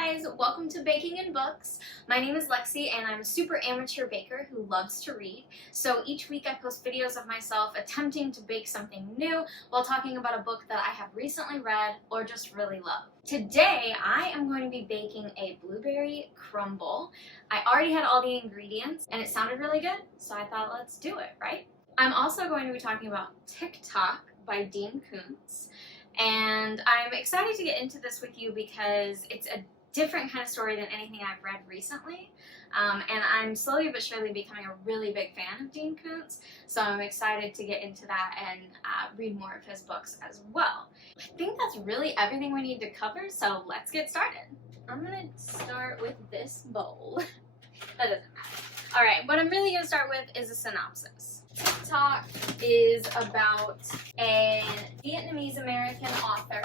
guys, welcome to Baking and Books. My name is Lexi and I'm a super amateur baker who loves to read. So each week I post videos of myself attempting to bake something new while talking about a book that I have recently read or just really love. Today I am going to be baking a blueberry crumble. I already had all the ingredients and it sounded really good, so I thought let's do it, right? I'm also going to be talking about Tick Tock by Dean Koontz. And I'm excited to get into this with you because it's a different kind of story than anything I've read recently. And I'm slowly but surely becoming a really big fan of Dean Koontz, so I'm excited to get into that and read more of his books as well. I think that's really everything we need to cover, so let's get started. I'm going to start with this bowl. That doesn't matter. Alright, what I'm really going to start with is a synopsis. Tick Tock is about a Vietnamese-American author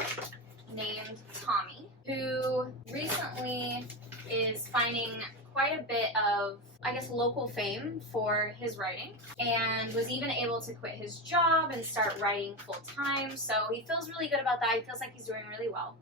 named Tommy who recently is finding quite a bit of, I guess, local fame for his writing and was even able to quit his job and start writing full-time, so he feels really good about that. He feels like he's doing really well.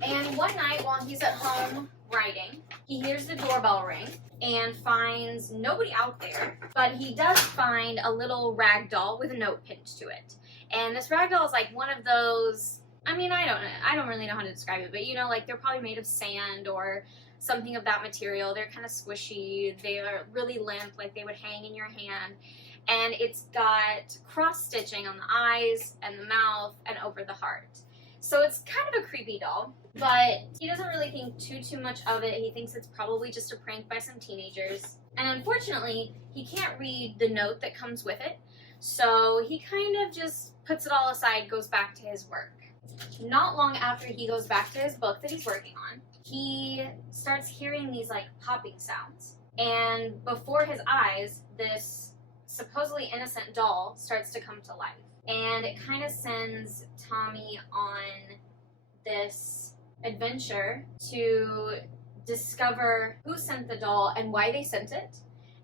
And one night while he's at home writing, he hears the doorbell ring and finds nobody out there, but he does find a little rag doll with a note pinned to it. And this rag doll is like one of those, I mean, I don't really know how to describe it, but you know, like they're probably made of sand or something of that material. They're kind of squishy, they're really limp, like they would hang in your hand. And it's got cross stitching on the eyes and the mouth and over the heart. So it's kind of a creepy doll, but he doesn't really think too much of it. He thinks it's probably just a prank by some teenagers. And unfortunately, he can't read the note that comes with it, so he kind of just puts it all aside, goes back to his work. Not long after he goes back to his book that he's working on, he starts hearing these like popping sounds. And before his eyes, this supposedly innocent doll starts to come to life. And it kind of sends Tommy on this adventure to discover who sent the doll and why they sent it,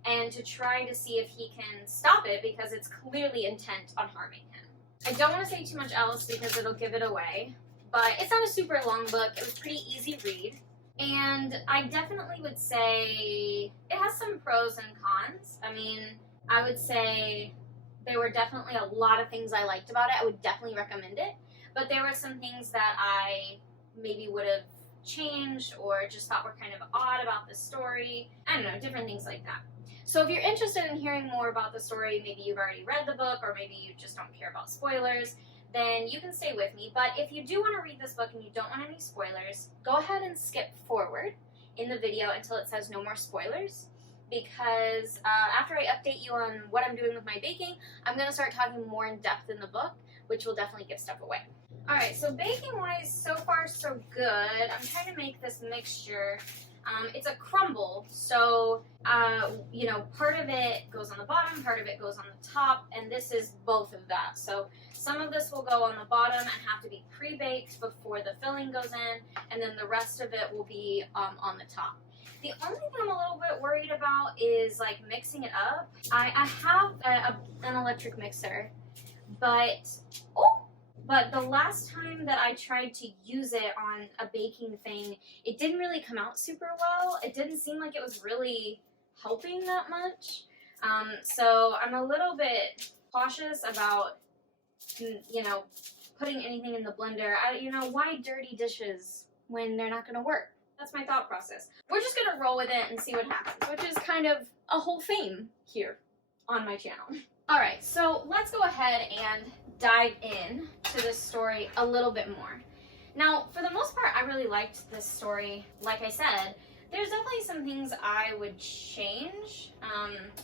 and to try to see if he can stop it because it's clearly intent on harming him. I don't want to say too much else because it'll give it away, but it's not a super long book. It was a pretty easy read, and I definitely would say it has some pros and cons. I mean, I would say there were definitely a lot of things I liked about it. I would definitely recommend it. But there were some things that I maybe would have changed or just thought were kind of odd about the story. I don't know, different things like that. So if you're interested in hearing more about the story, maybe you've already read the book or maybe you just don't care about spoilers, then you can stay with me. But if you do want to read this book and you don't want any spoilers, go ahead and skip forward in the video until it says no more spoilers. Because after I update you on what I'm doing with my baking, I'm going to start talking more in depth in the book, which will definitely give stuff away. Alright, so baking-wise, so far so good. I'm trying to make this mixture. It's a crumble, so, you know, part of it goes on the bottom, part of it goes on the top, and this is both of that. So some of this will go on the bottom and have to be pre-baked before the filling goes in, and then the rest of it will be on the top. The only thing I'm a little bit worried about is like mixing it up. I have an electric mixer, but the last time that I tried to use it on a baking thing, it didn't really come out super well. It didn't seem like it was really helping that much. So I'm a little bit cautious about, you know, putting anything in the blender. You know, why dirty dishes when they're not going to work? That's my thought process. We're just going to roll with it and see what happens, which is kind of a whole theme here on my channel. Alright, so let's go ahead and dive in to this story a little bit more. Now, for the most part, I really liked this story. Like I said, there's definitely some things I would change,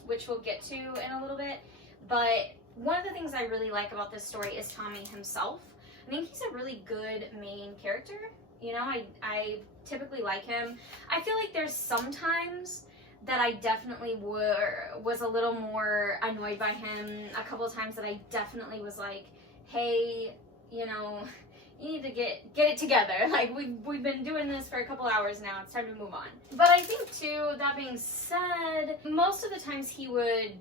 which we'll get to in a little bit. But one of the things I really like about this story is Tommy himself. I think he's a really good main character. You know, I typically like him. I feel like there's sometimes that I definitely was a little more annoyed by him. A couple of times that I definitely was like, hey, you know, you need to get it together. Like, we've been doing this for a couple hours now. It's time to move on. But I think, too, that being said, most of the times he would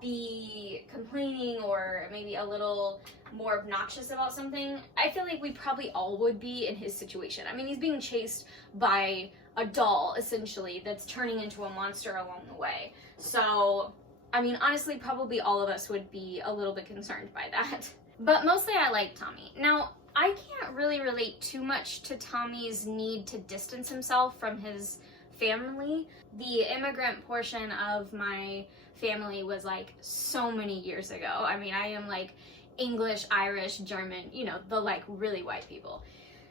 be complaining or maybe a little more obnoxious about something, I feel like we probably all would be in his situation. I mean, he's being chased by a doll, essentially, that's turning into a monster along the way. So, I mean, honestly, probably all of us would be a little bit concerned by that. But mostly I like Tommy. Now, I can't really relate too much to Tommy's need to distance himself from his family. The immigrant portion of my family was like so many years ago. I mean, I am like English, Irish, German, you know, the like really white people.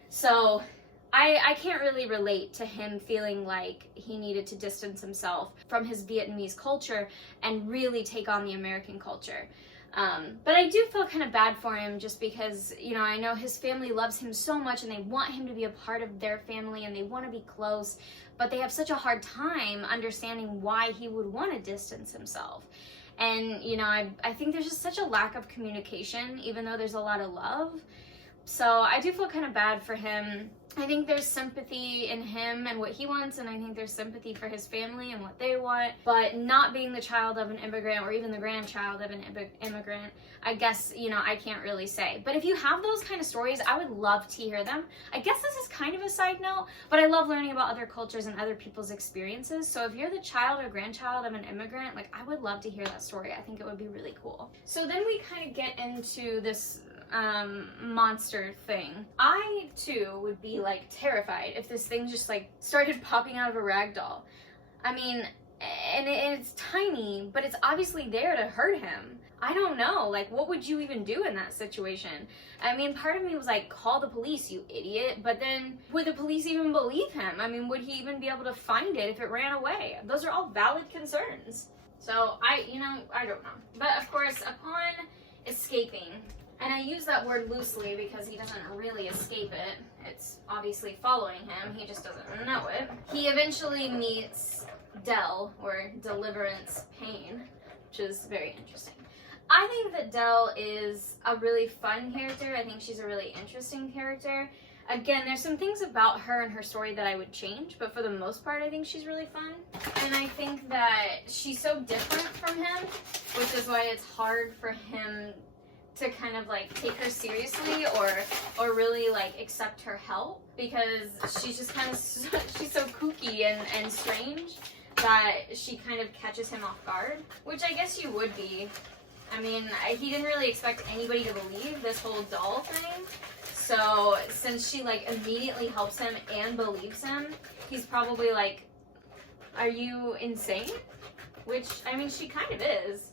So I can't really relate to him feeling like he needed to distance himself from his Vietnamese culture and really take on the American culture. But I do feel kind of bad for him just because, you know, I know his family loves him so much and they want him to be a part of their family and they want to be close, but they have such a hard time understanding why he would want to distance himself. And, you know, I think there's just such a lack of communication, even though there's a lot of love. So I do feel kind of bad for him. I think there's sympathy in him and what he wants, and I think there's sympathy for his family and what they want. But not being the child of an immigrant or even the grandchild of an immigrant, I guess, you know, I can't really say. But if you have those kind of stories, I would love to hear them. I guess this is kind of a side note, but I love learning about other cultures and other people's experiences. So if you're the child or grandchild of an immigrant, like, I would love to hear that story. I think it would be really cool. So then we kind of get into this monster thing. I too would be like terrified if this thing just like started popping out of a rag doll. I mean, and it's tiny, but it's obviously there to hurt him. I don't know, like, what would you even do in that situation? I mean, part of me was like, call the police, you idiot, but then would the police even believe him? I mean, would he even be able to find it if it ran away? Those are all valid concerns. So I don't know. But of course, upon escaping, and I use that word loosely because he doesn't really escape it. It's obviously following him. He just doesn't know it. He eventually meets Dell, or Deliverance Pain, which is very interesting. I think that Dell is a really fun character. I think she's a really interesting character. Again, there's some things about her and her story that I would change, but for the most part, I think she's really fun. And I think that she's so different from him, which is why it's hard for him to kind of like take her seriously or really like accept her help, because she's just kind of she's so kooky and strange that she kind of catches him off guard, which I guess you would be. I mean, he didn't really expect anybody to believe this whole doll thing, so since she like immediately helps him and believes him, he's probably like, are you insane? Which, I mean, she kind of is.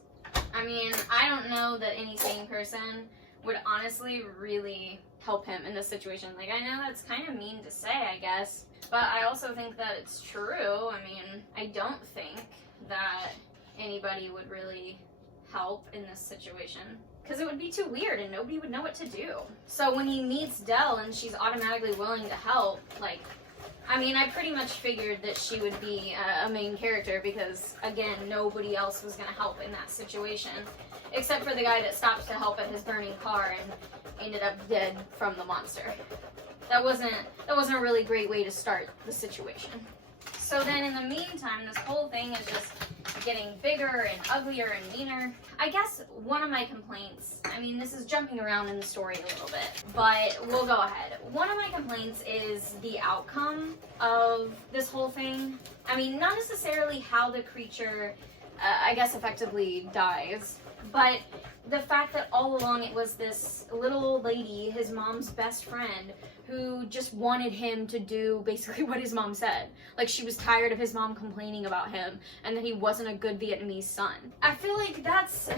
I mean, I don't know that any sane person would honestly really help him in this situation. Like, I know that's kind of mean to say, I guess, but I also think that it's true. I mean, I don't think that anybody would really help in this situation, because it would be too weird and nobody would know what to do. So when he meets Dell and she's automatically willing to help, like, I mean, I pretty much figured that she would be a main character because, again, nobody else was going to help in that situation, except for the guy that stopped to help at his burning car and ended up dead from the monster. That wasn't a really great way to start the situation. So then in the meantime, this whole thing is just getting bigger and uglier and meaner. I guess one of my complaints, I mean, this is jumping around in the story a little bit, but we'll go ahead. One of my complaints is the outcome of this whole thing. I mean, not necessarily how the creature, I guess, effectively dies, but the fact that all along it was this little old lady, his mom's best friend, who just wanted him to do basically what his mom said. Like, she was tired of his mom complaining about him and that he wasn't a good Vietnamese son. I feel like that's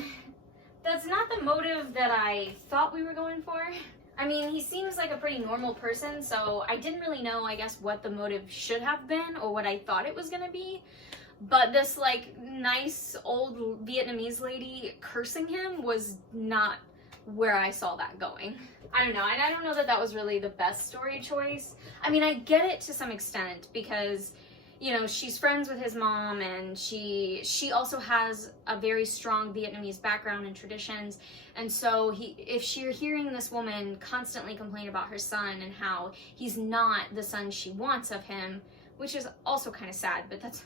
not the motive that I thought we were going for. I mean, he seems like a pretty normal person, so I didn't really know, I guess, what the motive should have been or what I thought it was gonna be. But this, like, nice old Vietnamese lady cursing him was not where I saw that going. I don't know, and I don't know that that was really the best story choice. I mean, I get it to some extent because, you know, she's friends with his mom, and she also has a very strong Vietnamese background and traditions, and so if you're hearing this woman constantly complain about her son and how he's not the son she wants of him, which is also kind of sad, but that's,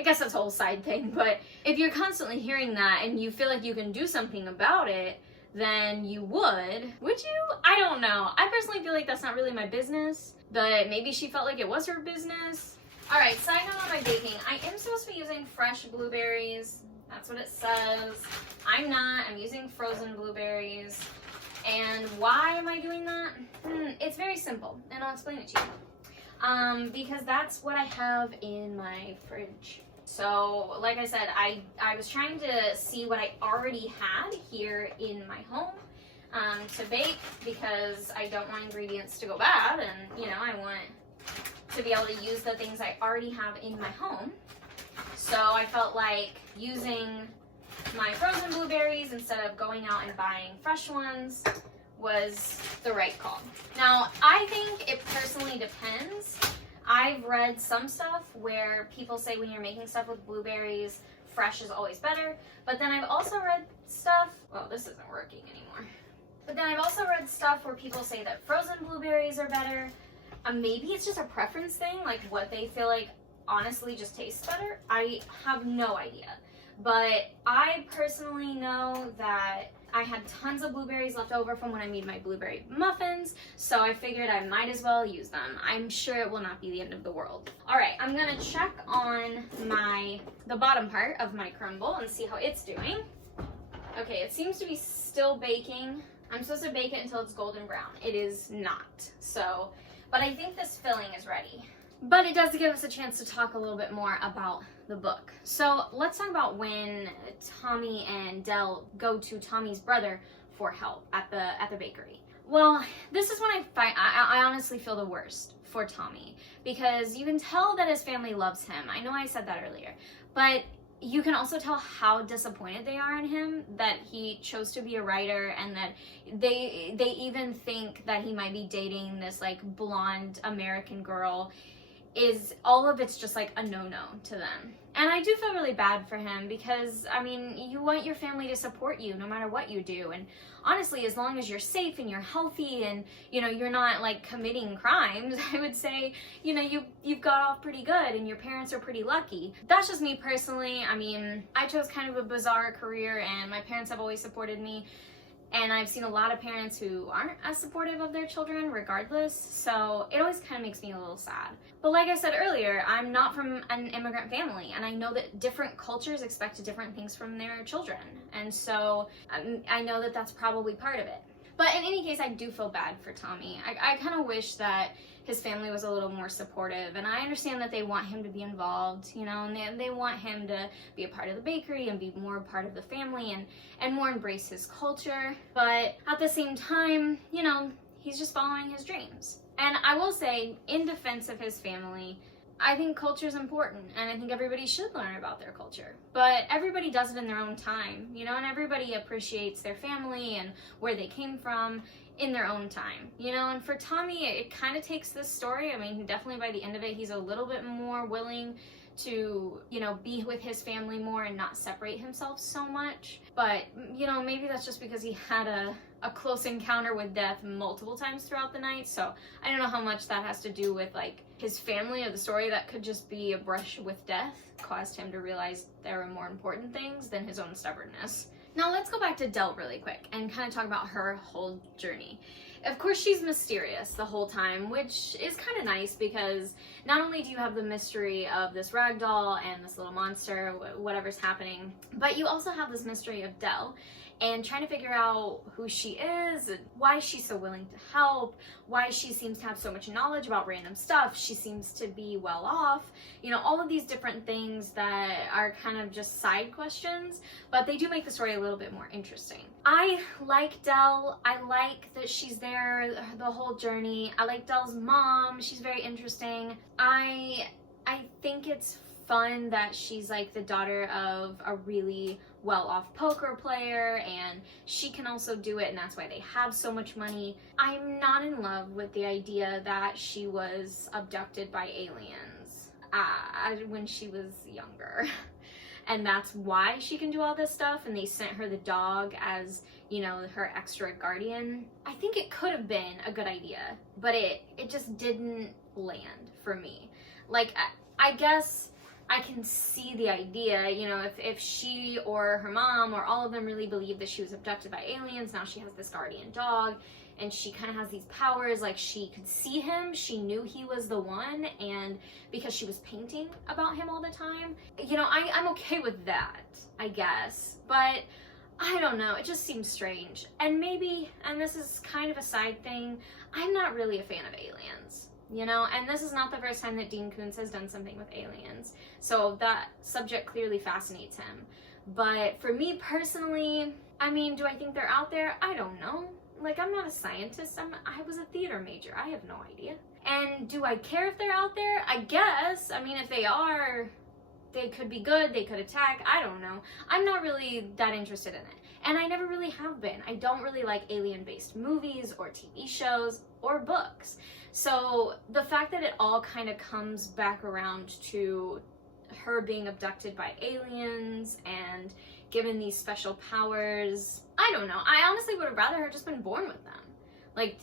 I guess that's a whole side thing, but if you're constantly hearing that and you feel like you can do something about it, then you would you? I don't know. I personally feel like that's not really my business, but maybe she felt like it was her business. Alright, side note on my baking. I am supposed to be using fresh blueberries. That's what it says. I'm not. I'm using frozen blueberries. And why am I doing that? It's very simple, and I'll explain it to you. Because that's what I have in my fridge. So, like I said, I was trying to see what I already had here in my home to bake, because I don't want ingredients to go bad, and, you know, I want to be able to use the things I already have in my home. So I felt like using my frozen blueberries instead of going out and buying fresh ones was the right call. Now, I think it personally depends. I've read some stuff where people say when you're making stuff with blueberries, fresh is always better. But then I've also read stuff, well, this isn't working anymore. But then I've also read stuff where people say that frozen blueberries are better. Maybe it's just a preference thing, like what they feel like honestly just tastes better. I have no idea. But I personally know that I had tons of blueberries left over from when I made my blueberry muffins, so I figured I might as well use them. I'm sure it will not be the end of the world. Alright, I'm gonna check on the bottom part of my crumble and see how it's doing. Okay, it seems to be still baking. I'm supposed to bake it until it's golden brown. It is not. So, but I think this filling is ready. But it does give us a chance to talk a little bit more about the book. So let's talk about when Tommy and Dell go to Tommy's brother for help at the bakery. Well, this is when I honestly feel the worst for Tommy, because you can tell that his family loves him. I know I said that earlier, but you can also tell how disappointed they are in him, that he chose to be a writer, and that they even think that he might be dating this like blonde American girl. All of it's just like a no-no to them. And I do feel really bad for him, because I mean, you want your family to support you no matter what you do, and honestly, as long as you're safe and you're healthy and, you know, you're not like committing crimes, I would say, you know, you've got off pretty good and your parents are pretty lucky. That's just me personally. I mean, I chose kind of a bizarre career and my parents have always supported me. And I've seen a lot of parents who aren't as supportive of their children regardless, so it always kind of makes me a little sad. But like I said earlier, I'm not from an immigrant family, and I know that different cultures expect different things from their children. And so I know that that's probably part of it. But in any case, I do feel bad for Tommy. I kind of wish that his family was a little more supportive, and I understand that they want him to be involved, you know, and they want him to be a part of the bakery and be more a part of the family and more embrace his culture. But at the same time, you know, he's just following his dreams. And I will say, in defense of his family, I think culture is important, and I think everybody should learn about their culture. But everybody does it in their own time, you know, and everybody appreciates their family and where they came from in their own time, you know. And for Tommy, it kind of takes this story. I mean, definitely by the end of it, he's a little bit more willing to, you know, be with his family more and not separate himself so much. But, you know, maybe that's just because he had a close encounter with death multiple times throughout the night. So I don't know how much that has to do with like his family or the story. That could just be a brush with death caused him to realize there are more important things than his own stubbornness. Now let's go back to Dell really quick and kind of talk about her whole journey. Of course, she's mysterious the whole time, which is kind of nice, because not only do you have the mystery of this rag doll and this little monster, whatever's happening, but you also have this mystery of Dell and trying to figure out who she is, why she's so willing to help, why she seems to have so much knowledge about random stuff, she seems to be well off, you know, all of these different things that are kind of just side questions, but they do make the story a little bit more interesting. I like Dell. I like that she's there the whole journey. I like Dell's mom. She's very interesting. I think it's fun that she's like the daughter of a really well-off poker player, and she can also do it, and that's why they have so much money. I'm not in love with the idea that she was abducted by aliens when she was younger. And that's why she can do all this stuff, and they sent her the dog as, you know, her extra guardian. I think it could have been a good idea, but it just didn't land for me. Like, I guess I can see the idea, you know, if she or her mom or all of them really believed that she was abducted by aliens, now she has this guardian dog, and she kind of has these powers, like she could see him, she knew he was the one, and because she was painting about him all the time, you know, I'm okay with that, I guess, but I don't know, it just seems strange. And maybe, and this is kind of a side thing, I'm not really a fan of aliens. You know, and this is not the first time that Dean Koontz has done something with aliens. So that subject clearly fascinates him. But for me personally, I mean, do I think they're out there? I don't know. Like, I'm not a scientist. I was a theater major. I have no idea. And do I care if they're out there? I guess. I mean, if they are, they could be good. They could attack. I don't know. I'm not really that interested in it. And I never really have been. I don't really like alien-based movies or TV shows or books. So the fact that it all kind of comes back around to her being abducted by aliens and given these special powers, I don't know. I honestly would have rather her just been born with them. Like,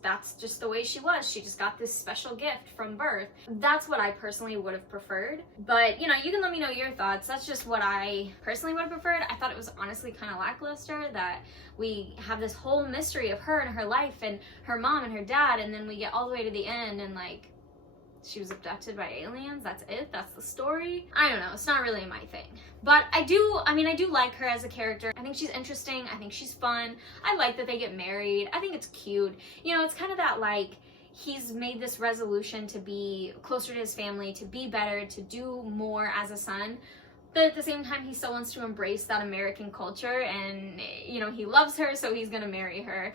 that's just the way she was. She just got this special gift from birth. That's what I personally would have preferred. But, you know, you can let me know your thoughts. That's just what I personally would have preferred. I thought it was honestly kind of lackluster that we have this whole mystery of her and her life and her mom and her dad, and then we get all the way to the end and, like, she was abducted by aliens. That's it. That's the story. I don't know. It's not really my thing. But I do like her as a character. I think she's interesting. I think she's fun. I like that they get married. I think it's cute. You know, it's kind of that, like, he's made this resolution to be closer to his family, to be better, to do more as a son. But at the same time, he still wants to embrace that American culture, and, you know, he loves her, so he's gonna marry her.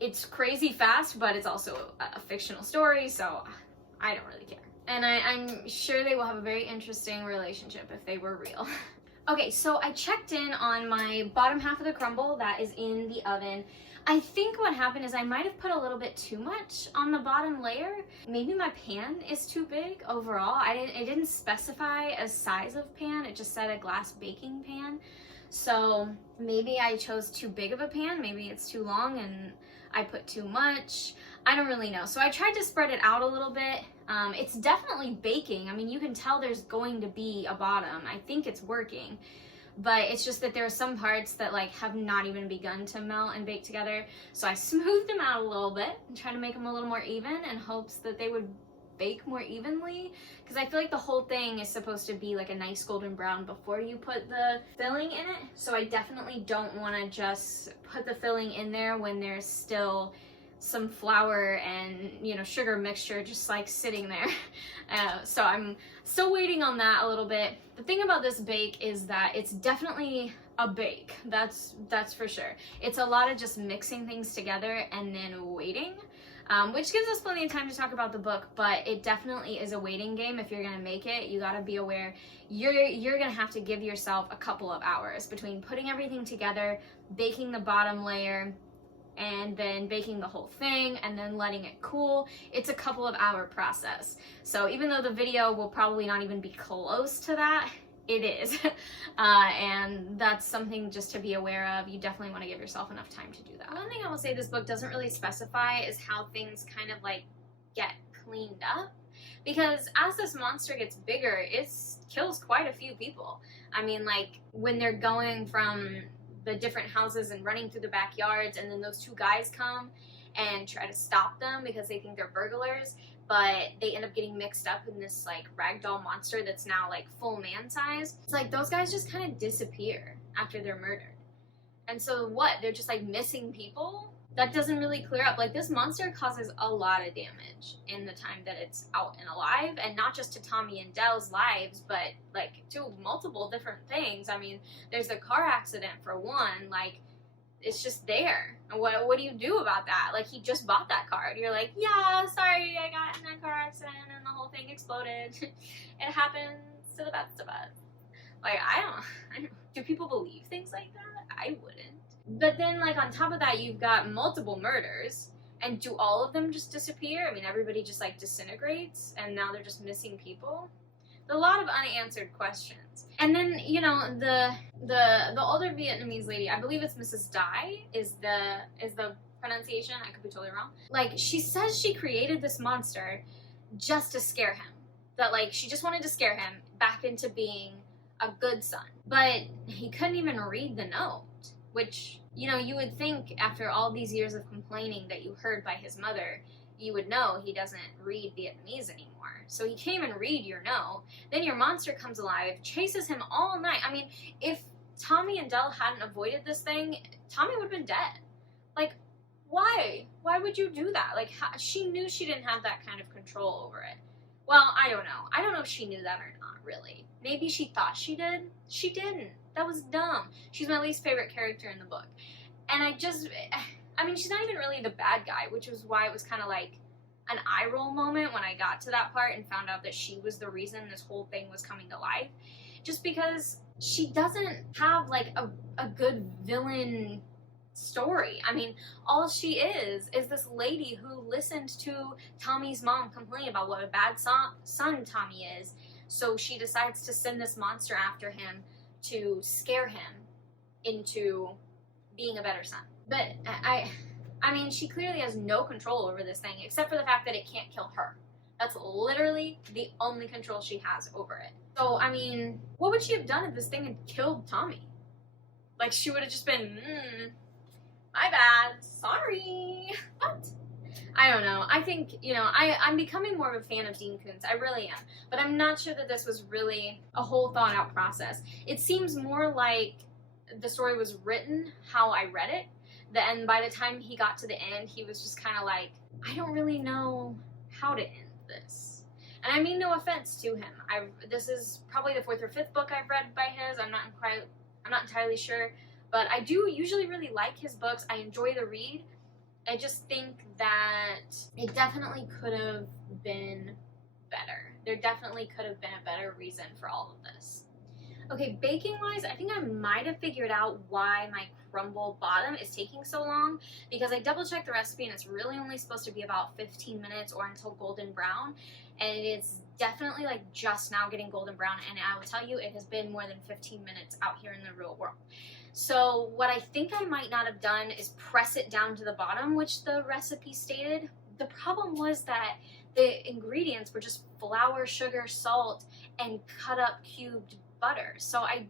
It's crazy fast, but it's also a fictional story, so I don't really care. And I'm sure they will have a very interesting relationship if they were real. Okay, so I checked in on my bottom half of the crumble that is in the oven. I think what happened is I might have put a little bit too much on the bottom layer. Maybe my pan is too big overall. It didn't specify a size of pan, it just said a glass baking pan. So maybe I chose too big of a pan, maybe it's too long and I put too much. I don't really know. So I tried to spread it out a little bit. It's definitely baking. I mean, you can tell there's going to be a bottom. I think it's working. But it's just that there are some parts that, like, have not even begun to melt and bake together. So I smoothed them out a little bit and tried to make them a little more even in hopes that they would bake more evenly, because I feel like the whole thing is supposed to be like a nice golden brown before you put the filling in it. So I definitely don't want to just put the filling in there when there's still some flour and, you know, sugar mixture just like sitting there. So I'm still waiting on that a little bit. The thing about this bake is that it's definitely a bake. That's for sure. It's a lot of just mixing things together and then waiting. Which gives us plenty of time to talk about the book, but it definitely is a waiting game. If you're gonna make it, you gotta be aware you're gonna have to give yourself a couple of hours between putting everything together, baking the bottom layer, and then baking the whole thing, and then letting it cool. It's a couple of hour process. So even though the video will probably not even be close to that, it is. And that's something just to be aware of. You definitely want to give yourself enough time to do that. One thing I will say this book doesn't really specify is how things kind of like get cleaned up. Because as this monster gets bigger, it kills quite a few people. I mean, like, when they're going from the different houses and running through the backyards, and then those two guys come and try to stop them because they think they're burglars, but they end up getting mixed up in this like ragdoll monster that's now like full man size. It's like those guys just kind of disappear after they're murdered. And so what? They're just like missing people? That doesn't really clear up. Like, this monster causes a lot of damage in the time that it's out and alive, and not just to Tommy and Dell's lives, but like to multiple different things. I mean, there's the car accident for one. Like, it's just there. What do you do about that? Like, he just bought that car, and you're like, yeah, sorry, I got in that car accident and the whole thing exploded. It happens to the best of us. Like, I don't. Do people believe things like that? I wouldn't. But then, like, on top of that, you've got multiple murders, and do all of them just disappear? I mean, everybody just, like, disintegrates, and now they're just missing people? A lot of unanswered questions. And then, you know, the older Vietnamese lady, I believe it's Mrs. Dai, is the pronunciation. I could be totally wrong. Like, she says she created this monster just to scare him. that, like, she just wanted to scare him back into being a good son. But he couldn't even read the note, which, you know, you would think after all these years of complaining that you heard by his mother, you would know he doesn't read Vietnamese anymore. So he can't even read your note. Then your monster comes alive, chases him all night. I mean, if Tommy and Dell hadn't avoided this thing, Tommy would have been dead. Like, why? Why would you do that? Like, she knew she didn't have that kind of control over it. Well, I don't know. I don't know if she knew that or not, really. Maybe she thought she did. She didn't. That was dumb. She's my least favorite character in the book. And I mean, she's not even really the bad guy, which was why it was kind of like an eye roll moment when I got to that part and found out that she was the reason this whole thing was coming to life. Just because she doesn't have, like, a good villain story. I mean, all she is this lady who listened to Tommy's mom complain about what a bad son Tommy is, so she decides to send this monster after him to scare him into being a better son. But I mean, she clearly has no control over this thing, except for the fact that it can't kill her. That's literally the only control she has over it. So, I mean, what would she have done if this thing had killed Tommy? Like, she would have just been, my bad, sorry. What? I don't know. I think, you know, I'm becoming more of a fan of Dean Koontz. I really am. But I'm not sure that this was really a whole thought-out process. It seems more like the story was written how I read it. And by the time he got to the end, he was just kind of like, I don't really know how to end this. And I mean no offense to him. This is probably the 4th or 5th book I've read by his. I'm not entirely sure. But I do usually really like his books. I enjoy the read. I just think that it definitely could have been better. There definitely could have been a better reason for all of this. Okay, baking-wise, I think I might have figured out why my crumble bottom is taking so long, because I double-checked the recipe and it's really only supposed to be about 15 minutes or until golden brown, and it's definitely like just now getting golden brown, and I will tell you it has been more than 15 minutes out here in the real world. So what I think I might not have done is press it down to the bottom, which the recipe stated. The problem was that the ingredients were just flour, sugar, salt, and cut up cubed butter. So I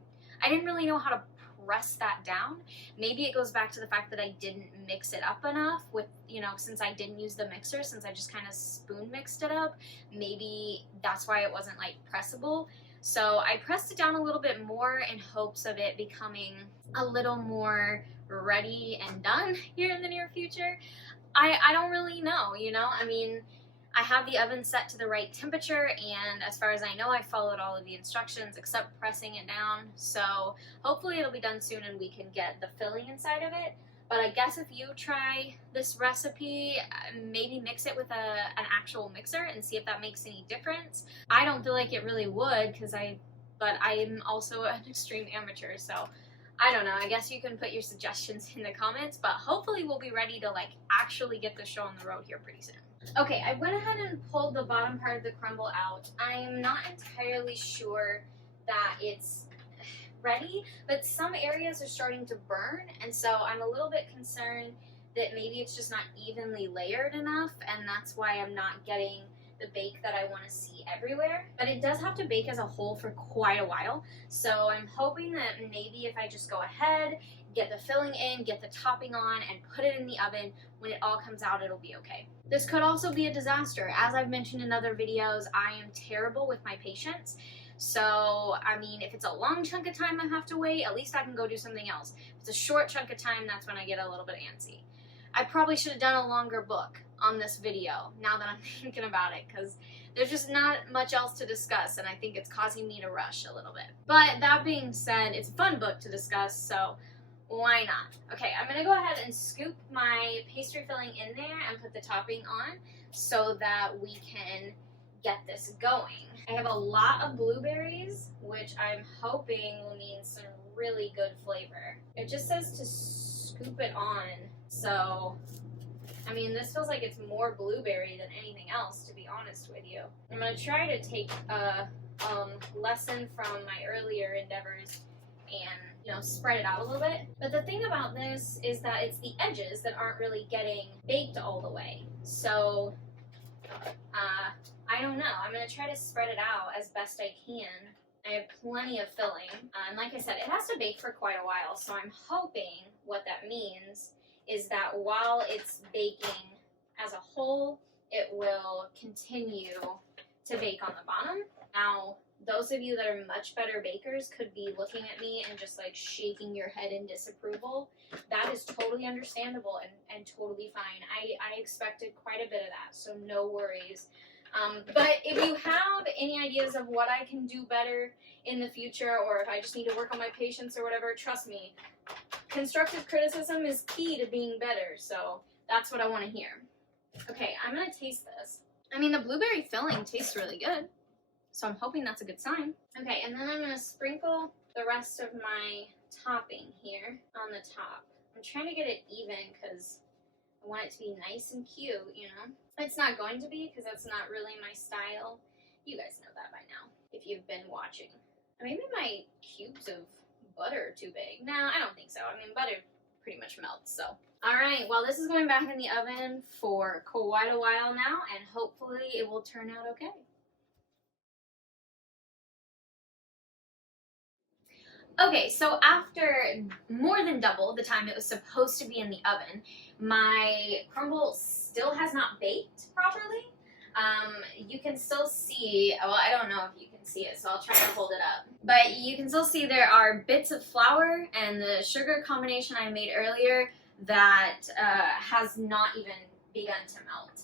didn't really know how to press that down. Maybe it goes back to the fact that I didn't mix it up enough with, you know, since I didn't use the mixer, since I just kind of spoon mixed it up. Maybe that's why it wasn't like pressable. So I pressed it down a little bit more in hopes of it becoming a little more ready and done here in the near future. I don't really know, you know, I mean, I have the oven set to the right temperature, and as far as I know, I followed all of the instructions except pressing it down. So hopefully it'll be done soon and we can get the filling inside of it. But I guess if you try this recipe, maybe mix it with an actual mixer and see if that makes any difference. I don't feel like it really would, but I'm also an extreme amateur, so I don't know. I guess you can put your suggestions in the comments, but hopefully we'll be ready to like actually get the show on the road here pretty soon. Okay, I went ahead and pulled the bottom part of the crumble out. I'm not entirely sure that it's ready, but some areas are starting to burn, and so I'm a little bit concerned that maybe it's just not evenly layered enough, and that's why I'm not getting the bake that I want to see everywhere. But it does have to bake as a whole for quite a while, so I'm hoping that maybe if I just go ahead, get the filling in, get the topping on, and put it in the oven, when it all comes out, it'll be okay. This could also be a disaster. As I've mentioned in other videos, I am terrible with my patience. So, I mean, if it's a long chunk of time I have to wait, at least I can go do something else. If it's a short chunk of time, that's when I get a little bit antsy. I probably should have done a longer book on this video, now that I'm thinking about it, because there's just not much else to discuss, and I think it's causing me to rush a little bit. But that being said, it's a fun book to discuss, so why not? Okay, I'm going to go ahead and scoop my pastry filling in there and put the topping on so that we can get this going. I have a lot of blueberries, which I'm hoping will mean some really good flavor. It just says to scoop it on, so I mean, this feels like it's more blueberry than anything else, to be honest with you. I'm going to try to take a lesson from my earlier endeavors and, you know, spread it out a little bit. But the thing about this is that it's the edges that aren't really getting baked all the way. So I don't know. I'm going to try to spread it out as best I can. I have plenty of filling. And like I said, it has to bake for quite a while. So I'm hoping what that means is that while it's baking as a whole, it will continue to bake on the bottom. Now, those of you that are much better bakers could be looking at me and just like shaking your head in disapproval. That is totally understandable and totally fine. I expected quite a bit of that, so no worries. But if you have any ideas of what I can do better in the future, or if I just need to work on my patience or whatever, trust me, constructive criticism is key to being better, so that's what I want to hear. Okay, I'm going to taste this. I mean, the blueberry filling tastes really good, so I'm hoping that's a good sign. Okay, and then I'm going to sprinkle the rest of my topping here on the top. I'm trying to get it even because I want it to be nice and cute, you know? It's not going to be because that's not really my style. You guys know that by now if you've been watching. Maybe my cubes of butter are too big. No, I don't think so. I mean, butter pretty much melts, so. All right, well, this is going back in the oven for quite a while now, and hopefully it will turn out okay. Okay, so after more than double the time it was supposed to be in the oven, my crumble still has not baked properly. You can still see, well, I don't know if you can see it, so I'll try to hold it up. But you can still see there are bits of flour and the sugar combination I made earlier that has not even begun to melt.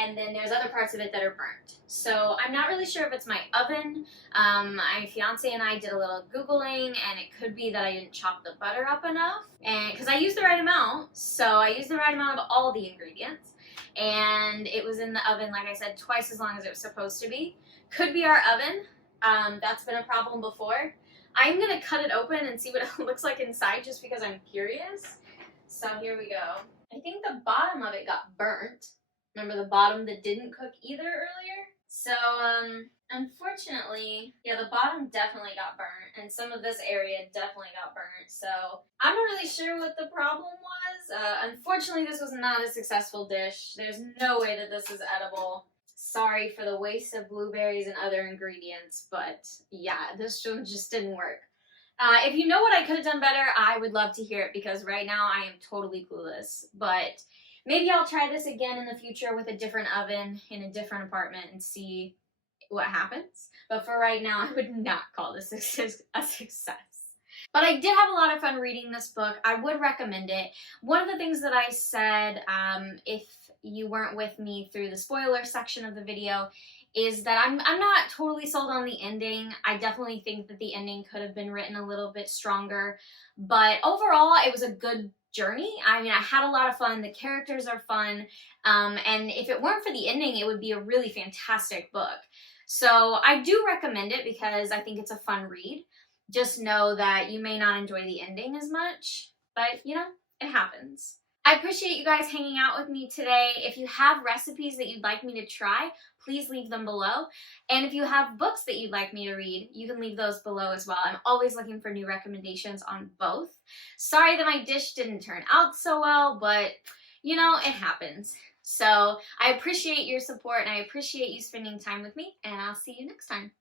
And then there's other parts of it that are burnt. So I'm not really sure if it's my oven. My fiance and I did a little Googling, and it could be that I didn't chop the butter up enough. And because I used the right amount, so I used the right amount of all the ingredients. And it was in the oven, like I said, twice as long as it was supposed to be. Could be our oven. That's been a problem before. I'm going to cut it open and see what it looks like inside just because I'm curious. So here we go. I think the bottom of it got burnt. Remember the bottom that didn't cook either earlier? So, unfortunately, yeah, the bottom definitely got burnt, and some of this area definitely got burnt, so I'm not really sure what the problem was. Unfortunately, this was not a successful dish. There's no way that this is edible. Sorry for the waste of blueberries and other ingredients, but yeah, this one just didn't work. If you know what I could have done better, I would love to hear it, because right now I am totally clueless, but maybe I'll try this again in the future with a different oven in a different apartment and see what happens. But for right now, I would not call this a success. But I did have a lot of fun reading this book. I would recommend it. One of the things that I said, if you weren't with me through the spoiler section of the video, is that I'm not totally sold on the ending. I definitely think that the ending could have been written a little bit stronger. But overall, it was a good journey. I mean, I had a lot of fun. The characters are fun. And if it weren't for the ending, it would be a really fantastic book. So I do recommend it because I think it's a fun read. Just know that you may not enjoy the ending as much, but you know, it happens. I appreciate you guys hanging out with me today. If you have recipes that you'd like me to try, please leave them below. And if you have books that you'd like me to read, you can leave those below as well. I'm always looking for new recommendations on both. Sorry that my dish didn't turn out so well, but you know, it happens. So I appreciate your support and I appreciate you spending time with me, and I'll see you next time.